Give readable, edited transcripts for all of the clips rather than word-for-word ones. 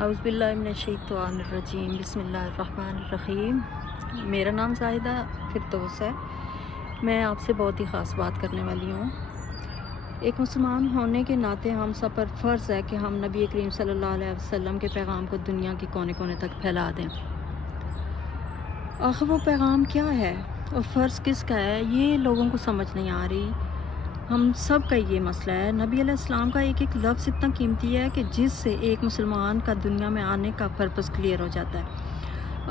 اعوذ باللہ من الشیطان الرجیم بسم اللہ الرحمن الرحیم۔ میرا نام زاہدہ فردوس ہے۔ میں آپ سے بہت ہی خاص بات کرنے والی ہوں۔ ایک مسلمان ہونے کے ناطے ہم سب پر فرض ہے کہ ہم نبی کریم صلی اللہ علیہ وسلم کے پیغام کو دنیا کے کونے کونے تک پھیلا دیں۔ آخر وہ پیغام کیا ہے اور فرض کس کا ہے، یہ لوگوں کو سمجھ نہیں آ رہی۔ ہم سب کا یہ مسئلہ ہے۔ نبی علیہ السلام کا ایک ایک لفظ اتنا قیمتی ہے کہ جس سے ایک مسلمان کا دنیا میں آنے کا پرپس کلیئر ہو جاتا ہے۔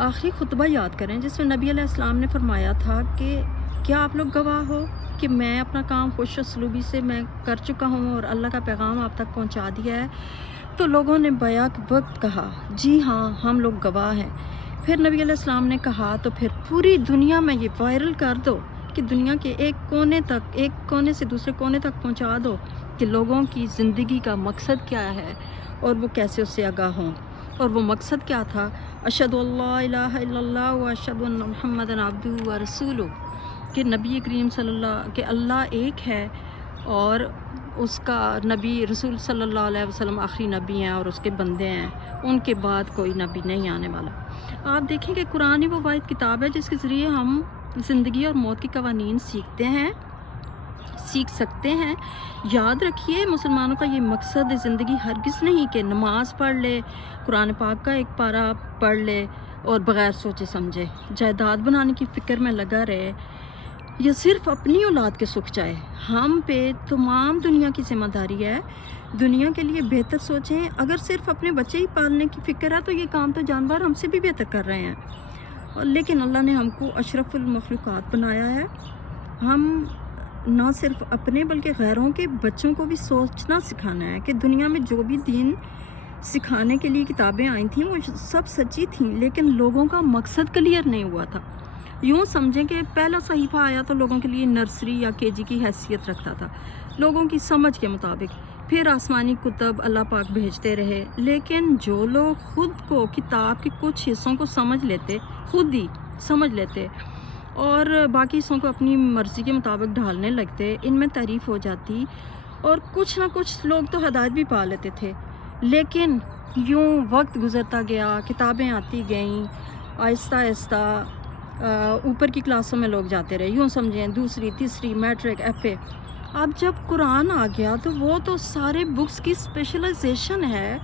آخری خطبہ یاد کریں جس میں نبی علیہ السلام نے فرمایا تھا کہ کیا آپ لوگ گواہ ہو کہ میں اپنا کام خوش اسلوبی سے میں کر چکا ہوں اور اللہ کا پیغام آپ تک پہنچا دیا ہے؟ تو لوگوں نے بیک وقت کہا جی ہاں ہم لوگ گواہ ہیں۔ پھر نبی علیہ السلام نے کہا تو پھر پوری دنیا میں یہ وائرل کر دو کہ دنیا کے ایک کونے سے دوسرے کونے تک پہنچا دو کہ لوگوں کی زندگی کا مقصد کیا ہے اور وہ کیسے اس سے آگاہ ہوں۔ اور وہ مقصد کیا تھا؟ اشہد اللہ الہ الا اللہ و اشہد ان محمد عبدہ و رسولہ، کہ نبی کریم صلی اللہ کہ اللہ ایک ہے اور اس کا نبی رسول صلی اللہ علیہ وسلم آخری نبی ہیں اور اس کے بندے ہیں، ان کے بعد کوئی نبی نہیں آنے والا۔ آپ دیکھیں کہ قرآن ہی وہ واحد کتاب ہے جس کے ذریعے ہم زندگی اور موت کے قوانین سیکھ سکتے ہیں۔ یاد رکھیے مسلمانوں کا یہ مقصد زندگی ہرگز نہیں کہ نماز پڑھ لے، قرآن پاک کا ایک پارہ پڑھ لے اور بغیر سوچے سمجھے جائیداد بنانے کی فکر میں لگا رہے یا صرف اپنی اولاد کے سکھ جائے۔ ہم پہ تمام دنیا کی ذمہ داری ہے، دنیا کے لیے بہتر سوچیں۔ اگر صرف اپنے بچے ہی پالنے کی فکر ہے تو یہ کام تو جانور ہم سے بھی بہتر کر رہے ہیں، لیکن اللہ نے ہم کو اشرف المخلوقات بنایا ہے۔ ہم نہ صرف اپنے بلکہ غیروں کے بچوں کو بھی سوچنا سکھانا ہے کہ دنیا میں جو بھی دین سکھانے کے لیے کتابیں آئی تھیں وہ سب سچی تھیں، لیکن لوگوں کا مقصد کلیئر نہیں ہوا تھا۔ یوں سمجھیں کہ پہلا صحیفہ آیا تو لوگوں کے لیے نرسری یا KG کی حیثیت رکھتا تھا، لوگوں کی سمجھ کے مطابق۔ پھر آسمانی کتب اللہ پاک بھیجتے رہے، لیکن جو لوگ خود کو کتاب کے کچھ حصوں کو خود ہی سمجھ لیتے اور باقی حصوں کو اپنی مرضی کے مطابق ڈھالنے لگتے، ان میں تعریف ہو جاتی اور کچھ نہ کچھ لوگ تو ہدایت بھی پا لیتے تھے۔ لیکن یوں وقت گزرتا گیا، کتابیں آتی گئیں، آہستہ آہستہ اوپر کی کلاسوں میں لوگ جاتے رہے۔ یوں سمجھیں دوسری تیسری میٹرک FA۔ اب جب قرآن آ گیا تو وہ تو سارے بکس کی اسپیشلائزیشن ہے،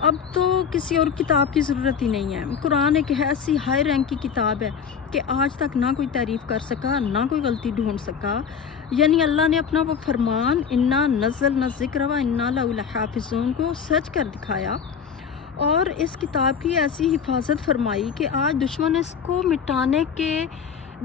اب تو کسی اور کتاب کی ضرورت ہی نہیں ہے۔ قرآن ایک ایسی ہائی رینک کی کتاب ہے کہ آج تک نہ کوئی تعریف کر سکا، نہ کوئی غلطی ڈھونڈ سکا۔ یعنی اللہ نے اپنا وہ فرمان انا نزلنا الذکر و انا لہ لحافظون کو سچ کر دکھایا، اور اس کتاب کی ایسی حفاظت فرمائی کہ آج دشمن اس کو مٹانے کے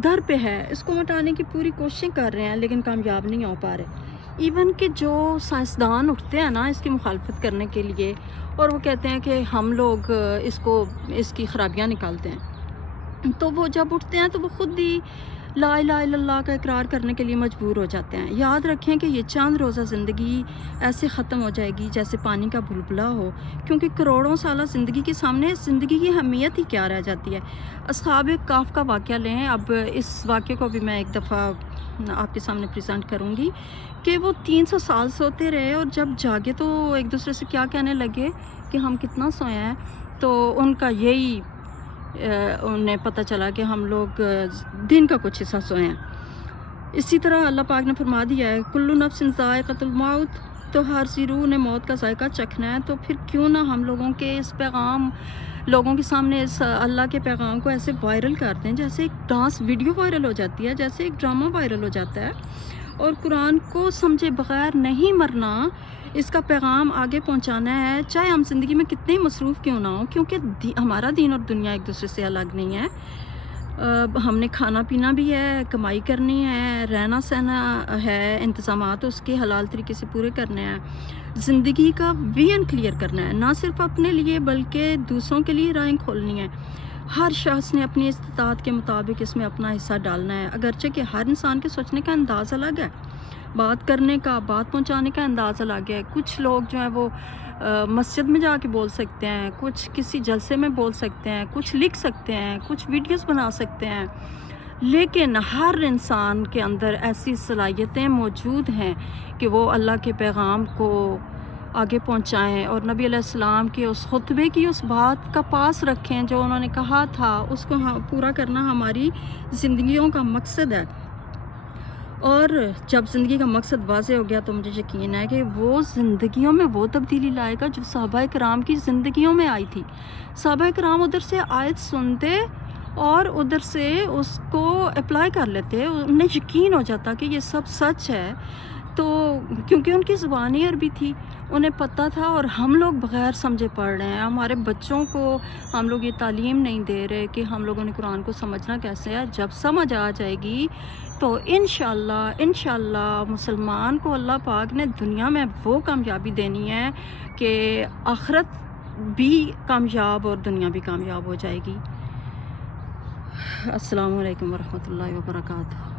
در پہ ہے، اس کو مٹانے کی پوری کوششیں کر رہے ہیں لیکن کامیاب نہیں ہو پا رہے۔ ایون کہ جو سائنسدان اٹھتے ہیں نا اس کی مخالفت کرنے کے لیے، اور وہ کہتے ہیں کہ ہم لوگ اس کی خرابیاں نکالتے ہیں، تو وہ جب اٹھتے ہیں تو وہ خود ہی لا الہ الا اللہ کا اقرار کرنے کے لیے مجبور ہو جاتے ہیں۔ یاد رکھیں کہ یہ چند روزہ زندگی ایسے ختم ہو جائے گی جیسے پانی کا بلبلہ ہو، کیونکہ کروڑوں سالہ زندگی کے سامنے زندگی کی اہمیت ہی کیا رہ جاتی ہے۔ اصحاب کہف کا واقعہ لیں، اب اس واقعے کو بھی میں ایک دفعہ آپ کے سامنے پریزنٹ کروں گی کہ وہ 300 سال سوتے رہے اور جب جاگے تو ایک دوسرے سے کیا کہنے لگے کہ ہم کتنا سوئے ہیں، تو ان کا یہی انہیں پتہ چلا کہ ہم لوگ دن کا کچھ حصہ سوئے ہیں۔ اسی طرح اللہ پاک نے فرما دیا ہے کل نفس ذائقۃ الموت، تو ہر سی روح نے موت کا ذائقہ چکھنا ہے۔ تو پھر کیوں نہ ہم لوگوں کے اس پیغام لوگوں کے سامنے اس اللہ کے پیغام کو ایسے وائرل کرتے ہیں جیسے ایک ڈانس ویڈیو وائرل ہو جاتی ہے، جیسے ایک ڈرامہ وائرل ہو جاتا ہے۔ اور قرآن کو سمجھے بغیر نہیں مرنا، اس کا پیغام آگے پہنچانا ہے، چاہے ہم زندگی میں کتنے مصروف کیوں نہ ہوں، کیونکہ ہمارا دین اور دنیا ایک دوسرے سے الگ نہیں ہے۔ ہم نے کھانا پینا بھی ہے، کمائی کرنی ہے، رہنا سہنا ہے، انتظامات اس کے حلال طریقے سے پورے کرنے ہیں، زندگی کا ویژن کلیئر کرنا ہے، نہ صرف اپنے لیے بلکہ دوسروں کے لیے راہیں کھولنی ہے۔ ہر شخص نے اپنی استطاعت کے مطابق اس میں اپنا حصہ ڈالنا ہے، اگرچہ کہ ہر انسان کے سوچنے کا انداز الگ ہے، بات کرنے کا، بات پہنچانے کا انداز الگ ہے۔ کچھ لوگ جو ہیں وہ مسجد میں جا کے بول سکتے ہیں، کچھ کسی جلسے میں بول سکتے ہیں، کچھ لکھ سکتے ہیں، کچھ ویڈیوز بنا سکتے ہیں، لیکن ہر انسان کے اندر ایسی صلاحیتیں موجود ہیں کہ وہ اللہ کے پیغام کو آگے پہنچائیں اور نبی علیہ السلام کے اس خطبے کی اس بات کا پاس رکھیں جو انہوں نے کہا تھا، اس کو پورا کرنا ہماری زندگیوں کا مقصد ہے۔ اور جب زندگی کا مقصد واضح ہو گیا تو مجھے یقین ہے کہ وہ زندگیوں میں وہ تبدیلی لائے گا جو صحابہ کرام کی زندگیوں میں آئی تھی۔ صحابہ کرام ادھر سے آیت سنتے اور ادھر سے اس کو اپلائی کر لیتے، انہیں یقین ہو جاتا کہ یہ سب سچ ہے، تو کیونکہ ان کی زبانی عربی تھی، انہیں پتہ تھا۔ اور ہم لوگ بغیر سمجھے پڑھ رہے ہیں، ہمارے بچوں کو ہم لوگ یہ تعلیم نہیں دے رہے کہ ہم لوگوں نے قرآن کو سمجھنا کیسے ہے۔ جب سمجھ آ جائے گی تو انشاءاللہ مسلمان کو اللہ پاک نے دنیا میں وہ کامیابی دینی ہے کہ آخرت بھی کامیاب اور دنیا بھی کامیاب ہو جائے گی۔ السلام علیکم ورحمۃ اللہ وبرکاتہ۔